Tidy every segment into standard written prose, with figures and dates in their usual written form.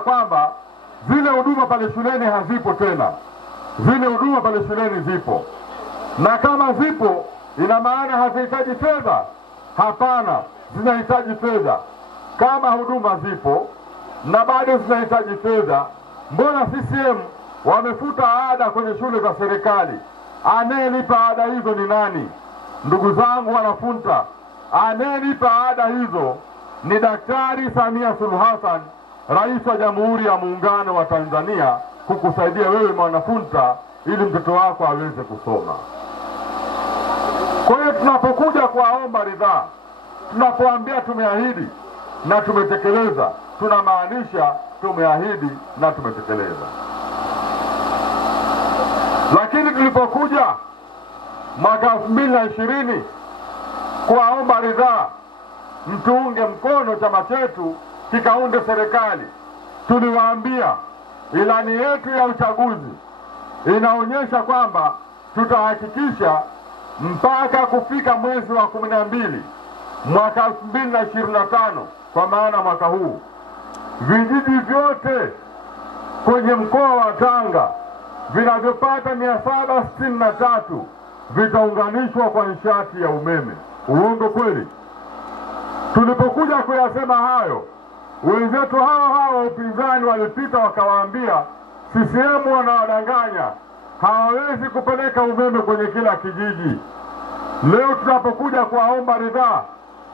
kwamba zile huduma pale shuleni hazipo tena. Zile huduma pale shuleni zipo, na kama zipo ina maana hazihitaji fedha? Hapana, zinahitaji fedha. Kama huduma zipo na bado zinahitaji fedha, mbona CCM wamefuta ada kwenye shule za serikali? Anayelipa ada hizo ni nani? Ndugu zangu wanafunta, anayelipa ada hizo ni Daktari Samia Suluhu Hassan, Rais wa Jamhuri ya Muungano wa Tanzania, kukusaidia wewe mwanafunta ili mtoto wako aweze kusoma. Kwa hiyo tunapokuja kuwaomba ridhaa, tunapoambia tumeahidi na tumetekeleza, tunamaanisha tumeahidi na tumetekeleza. Lakini tulipokuja mwaka 2020 kuwaomba ridhaa mtuunge mkono chama chetu kikaunde serikali, tuliwaambia ilani yetu ya uchaguzi inaonyesha kwamba tutahakikisha mpaka kufika mwezi wa 12 mwaka 2025, kwa maana mwaka huu, vijiji vyote kwenye mkoa wa Tanga vinavyopata 763 vitaunganishwa kwa nishati ya umeme. Uongo kweli? Tulipokuja kuyasema hayo, wenzetu hao upinzani walipita wakawaambia CCM wanawadanganya, hawawezi kupeleka umeme kwenye kila kijiji. Leo tunapokuja kuwaomba ridhaa,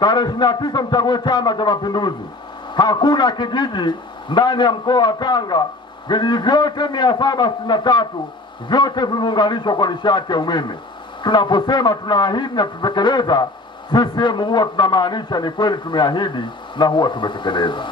tarehe 29 mchague Chama cha Mapinduzi, hakuna kijiji ndani ya mkoa wa Tanga, vijiji vyote 763 vyote vimeunganishwa kwa nishati ya umeme. Tunaposema tunaahidi na tutekeleza, CCM huwa tunamaanisha ni kweli tumeahidi na huwa tumetekeleza.